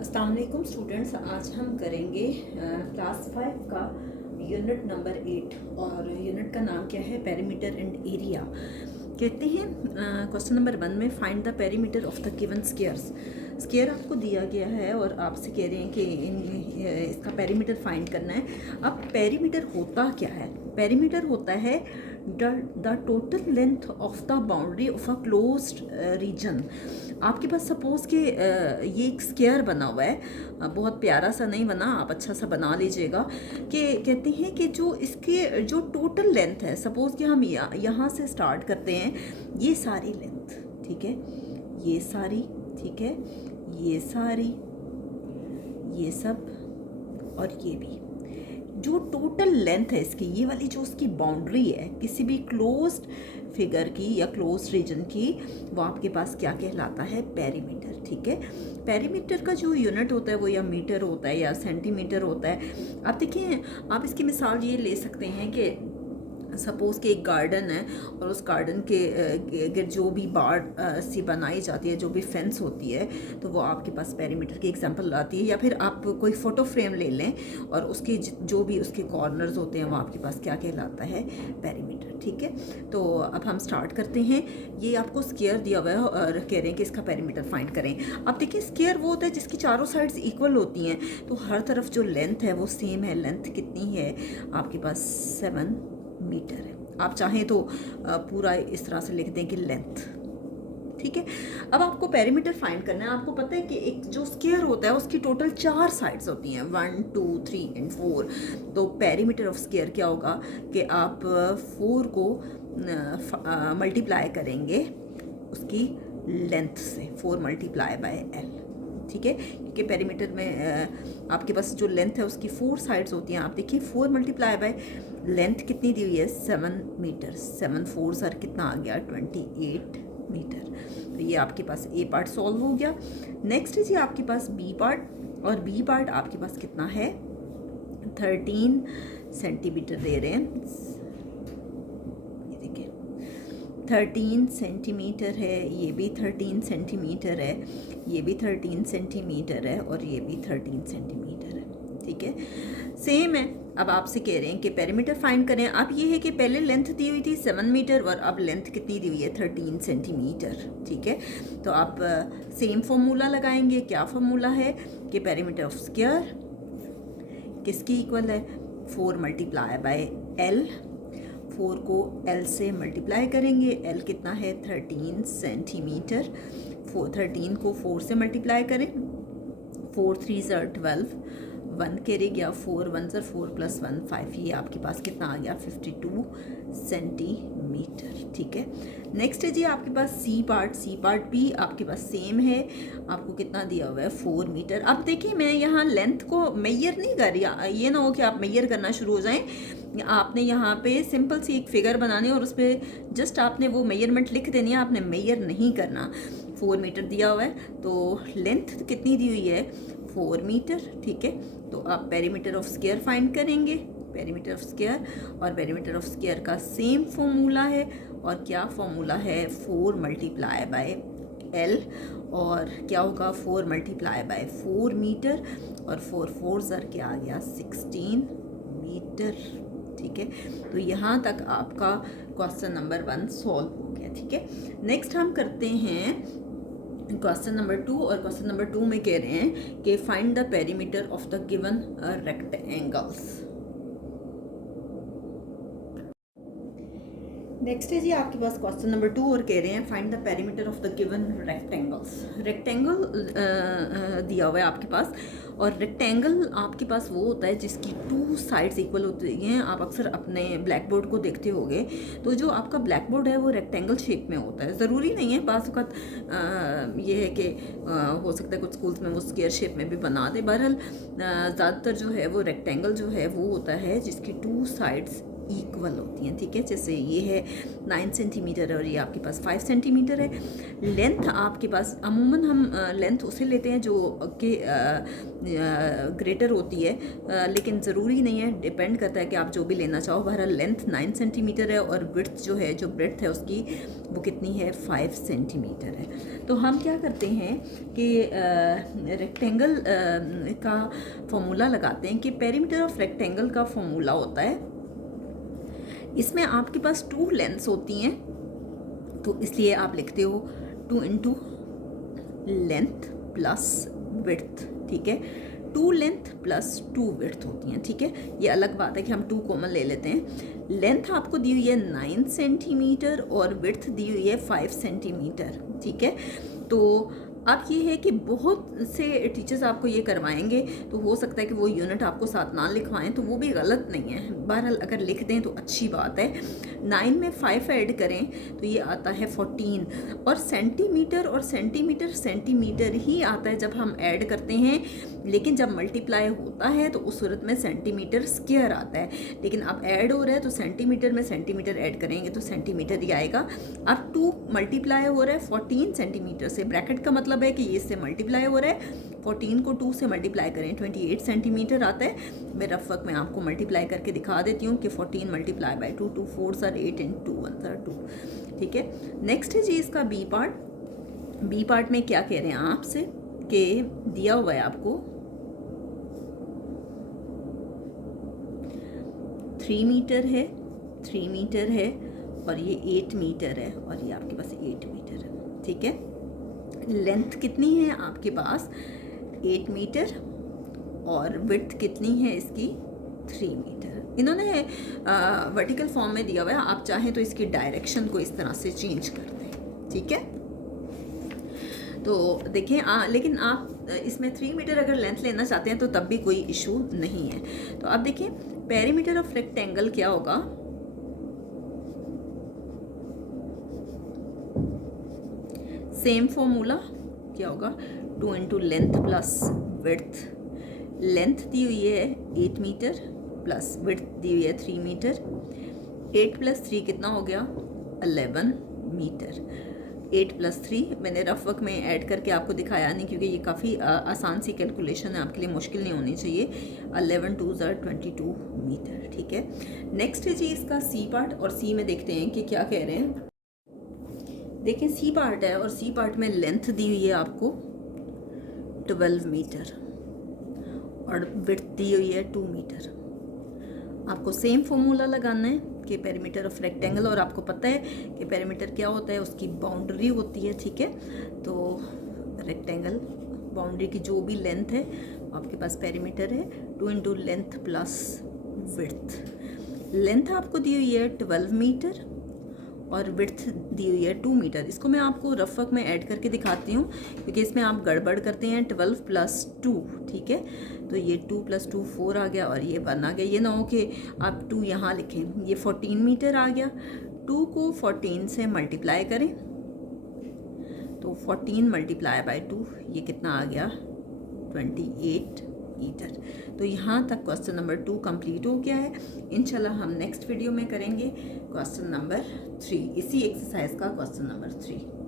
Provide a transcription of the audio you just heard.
अस्सलाम वालेकुम स्टूडेंट्स, आज हम करेंगे क्लास 5 का यूनिट नंबर 8 और यूनिट का नाम क्या है? Perimeter and area. कहते हैं क्वेश्चन नंबर 1 में find the perimeter of the given squares. Square आपको दिया गया है और आपसे कह रहे हैं कि इसका पेरीमीटर फाइंड करना है। अब पेरीमीटर होता क्या है? पेरीमीटर होता है the total length of the boundary of a closed region. आपके पास सपोज कि ये एक स्क्वायर बना हुआ है, बहुत प्यारा सा नहीं बना, आप अच्छा सा बना लीजिएगा। कि कहते हैं कि जो इसके जो टोटल लेंथ है, सपोज कि हम यहाँ से स्टार्ट करते हैं, ये सारी लेंथ, ठीक है, ये सारी, ठीक है, ये सारी, ये सब और ये भी, जो टोटल लेंथ है इसकी, ये वाली जो उसकी बाउंड्री है किसी भी क्लोज्ड फिगर की या क्लोज्ड रीजन की, वो आपके पास क्या कहलाता है? पेरीमीटर। ठीक है, पेरीमीटर का जो यूनिट होता है वो या मीटर होता है या सेंटीमीटर होता है। आप देखिए, आप इसकी मिसाल ये ले सकते हैं कि सपोज़ कि एक गार्डन है और उस गार्डन के अगर जो भी बाड़ सी बनाई जाती है, जो भी फेंस होती है, तो वो आपके पास पेरीमीटर की एग्जांपल आती है। या फिर आप कोई फ़ोटो फ्रेम ले लें और उसके जो भी उसके कॉर्नर्स होते हैं वो आपके पास क्या कहलाता है? पेरीमीटर। ठीक है, तो अब हम स्टार्ट करते हैं। ये आपको स्क्वायर दिया हुआ है और कह रहे हैं कि इसका पेरीमीटर फाइंड करें। अब देखिए, स्क्वायर वो होता है जिसकी चारों साइड्स इक्वल होती हैं, तो हर तरफ जो लेंथ है वो सेम है। लेंथ कितनी है आपके पास? 7 मीटर है। आप चाहें तो पूरा इस तरह से लिख दें कि लेंथ। ठीक है, अब आपको पेरीमीटर फाइंड करना है। आपको पता है कि एक जो स्क्वायर होता है उसकी टोटल 4 साइड्स होती हैं, 1 2 3 एंड 4। तो पेरीमीटर ऑफ स्क्वायर क्या होगा कि आप 4 को मल्टीप्लाई करेंगे उसकी लेंथ से, 4 मल्टीप्लाई बाय एल। ठीक है, क्योंकि पेरीमीटर में आपके पास जो लेंथ है उसकी 4 साइड्स होती हैं। आप देखिए, 4 मल्टीप्लाई बाय लेंथ कितनी दी हुई है? 7 मीटर। 7 4 सर कितना आ गया? 28 मीटर। तो ये आपके पास ए पार्ट सॉल्व हो गया। नेक्स्ट है जी आपके पास बी पार्ट, और बी पार्ट आपके पास कितना है? 13 सेंटीमीटर दे रहे हैं। 13 सेंटीमीटर है, ये भी 13 सेंटीमीटर है, ये भी 13 सेंटीमीटर है और ये भी 13 सेंटीमीटर है। ठीक है, सेम है। अब आपसे कह रहे हैं कि पेरीमीटर फाइंड करें। अब ये है कि पहले लेंथ दी हुई थी 7 मीटर और अब लेंथ कितनी दी हुई है? 13 सेंटीमीटर। ठीक है, तो आप सेम फॉर्मूला लगाएंगे। क्या फॉर्मूला है कि पेरीमीटर ऑफ स्क्वायर किसकी इक्वल है? 4 मल्टीप्लाई बाय एल। 4 को L से मल्टीप्लाई करेंगे। L कितना है? 13 सेंटीमीटर। 13 को 4 से मल्टीप्लाई करें, 4 3 12, 1 कैरी गया, 4 1 4 प्लस 1 5। ये आपके पास कितना आ गया? 52 सेंटीमीटर। ठीक है, नेक्स्ट है जी आपके पास सी पार्ट। सी पार्ट भी आपके पास सेम है। आपको कितना दिया हुआ है? 4 मीटर। अब देखिए, मैं यहाँ लेंथ को मेजर नहीं कर रही, ये ना हो कि आप मेजर करना शुरू हो जाएं। आपने यहाँ पे सिंपल सी एक फिगर बनानी है और उस पर जस्ट आपने वो मेजरमेंट लिख देनी है, आपने मेजर नहीं करना। 4 मीटर दिया हुआ है, तो लेंथ कितनी दी हुई है? 4 मीटर। ठीक है, तो आप पेरीमीटर ऑफ स्क्वायर फाइंड करेंगे। पेरीमीटर ऑफ स्क्वायर, और पेरीमीटर ऑफ स्क्वायर का सेम फॉर्मूला है। और क्या फॉर्मूला है? 4 मल्टीप्लाई बाय एल। और क्या होगा? 4 मल्टीप्लाई बाय 4 मीटर, और 4 4 सर क्या आ गया? 16 मीटर। ठीक है, तो यहाँ तक आपका क्वेश्चन नंबर 1 सॉल्व हो गया। ठीक है, नेक्स्ट हम करते हैं क्वेश्चन नंबर 2, और क्वेश्चन नंबर 2 में कह रहे हैं कि find the perimeter of the given rectangles. Next है जी आपके पास क्वेश्चन नंबर 2 और कह रहे हैं find the perimeter of the given rectangles. Rectangle दिया हुआ है आपके पास, और रेक्टेंगल आपके पास वो होता है जिसकी 2 साइड्स इक्वल होती हैं। आप अक्सर अपने ब्लैक बोर्ड को देखते होंगे, तो जो आपका ब्लैक बोर्ड है वो रेक्टेंगल शेप में होता है। ज़रूरी नहीं है, बाज़ वक़्त ये है कि हो सकता है कुछ स्कूल्स में वो स्क्वायर शेप में भी बना दे। बहरहाल ज़्यादातर जो है वो रेक्टेंगल जो है वो होता है जिसकी 2 साइड्स इक्वल होती हैं, ठीक है। जैसे ये है 9 सेंटीमीटर और ये आपके पास 5 सेंटीमीटर है। लेंथ आपके पास अमूमन हम लेंथ उसे लेते हैं जो कि ग्रेटर होती है, लेकिन ज़रूरी नहीं है, डिपेंड करता है कि आप जो भी लेना चाहो। बहरहाल लेंथ 9 सेंटीमीटर है और विड्थ जो है, जो ब्रेड्थ है उसकी, वो कितनी है, 5 सेंटीमीटर है। तो हम क्या करते हैं कि रेक्टेंगल का फॉर्मूला लगाते हैं कि पेरीमीटर ऑफ रेक्टेंगल का फॉर्मूला होता है, इसमें आपके पास 2 लेंथ्स होती हैं, तो इसलिए आप लिखते हो 2 इंटू लेंथ प्लस विड्थ, ठीक है। 2 लेंथ प्लस 2 विड्थ होती हैं, ठीक है। ये अलग बात है कि हम 2 कॉमन ले लेते हैं। लेंथ आपको दी हुई है 9 सेंटीमीटर और विड्थ दी हुई है 5 सेंटीमीटर, ठीक है। तो अब ये है कि बहुत से टीचर्स आपको ये करवाएंगे, तो हो सकता है कि वो यूनिट आपको साथ ना लिखवाएं, तो वो भी गलत नहीं है। बहरहाल अगर लिख दें तो अच्छी बात है। 9 में 5 ऐड करें तो ये आता है 14, और सेंटीमीटर ही आता है जब हम ऐड करते हैं, लेकिन जब मल्टीप्लाई होता है तो उस सूरत में सेंटीमीटर स्क्वायर आता है। लेकिन अब ऐड हो रहा है तो सेंटीमीटर में सेंटीमीटर ऐड करेंगे तो सेंटीमीटर ही आएगा। अब 2 मल्टीप्लाई हो रहा है 14 सेंटीमीटर से, ब्रैकेट का मतलब है कि ये इससे मल्टीप्लाई हो रहा है। 14 को 2 से मल्टीप्लाई करें 28 सेंटीमीटर आता है। मैं रफ वर्क में आपको मल्टीप्लाई करके दिखा देती हूँ कि 14 multiply by 2, 2 4 are 8 and 2 1 are 2, ठीक है। नेक्स्ट है जी इसका बी पार्ट। बी पार्ट में क्या कह रहे हैं आपसे कि दिया हुआ है आपको 3 मीटर है और ये 8 मीटर है और ये आपके पास 8 मीटर है, ठीक है। लेंथ कितनी है आपके पास, 8 मीटर, और विड्थ कितनी है इसकी, 3 मीटर। इन्होंने वर्टिकल फॉर्म में दिया हुआ है, आप चाहें तो इसकी डायरेक्शन को इस तरह से चेंज कर दें, ठीक है। तो देखिए लेकिन आप इसमें 3 मीटर अगर लेंथ लेना चाहते हैं तो तब भी कोई इशू नहीं है। तो आप देखिए पेरीमीटर ऑफ रेक्टेंगल क्या होगा, सेम फॉर्मूला क्या होगा, 2 into length plus width. Length दी हुई है 8 मीटर प्लस विड्थ दी हुई है 3 मीटर। 8 प्लस 3 कितना हो गया, 11 मीटर। 8 प्लस 3 मैंने रफ वर्क में ऐड करके आपको दिखाया नहीं, क्योंकि ये काफ़ी आसान सी कैलकुलेशन है, आपके लिए मुश्किल नहीं होनी चाहिए। 11 2 आर 22 मीटर, ठीक है। नेक्स्ट है जी इसका सी पार्ट, और सी में देखते हैं कि क्या कह रहे हैं। देखिए सी पार्ट है और सी पार्ट में लेंथ दी हुई है आपको 12 मीटर और विड्थ दी हुई है 2 मीटर। आपको सेम फॉर्मूला लगाना है कि पेरीमीटर ऑफ रेक्टेंगल, और आपको पता है कि पेरीमीटर क्या होता है, उसकी बाउंड्री होती है, ठीक है। तो रेक्टेंगल बाउंड्री की जो भी लेंथ है आपके पास पेरीमीटर है 2 into length plus width. Length आपको दी हुई है 12 मीटर और विड्थ दी हुई है 2 मीटर। इसको मैं आपको रफ वर्क में ऐड करके दिखाती हूँ, क्योंकि इसमें आप गड़बड़ करते हैं। 12 प्लस 2, ठीक है। तो ये 2 प्लस 2 4 आ गया और ये 1 आ गया। ये ना हो कि आप 2 यहाँ लिखें। ये 14 मीटर आ गया। 2 को 14 से मल्टीप्लाई करें तो 14 मल्टीप्लाई बाई 2 ये कितना आ गया, 28 मीटर। तो यहाँ तक क्वेश्चन नंबर 2 कंप्लीट हो गया है। इंशाल्लाह हम नेक्स्ट वीडियो में करेंगे क्वेश्चन नंबर 3, इसी एक्सरसाइज का क्वेश्चन नंबर 3।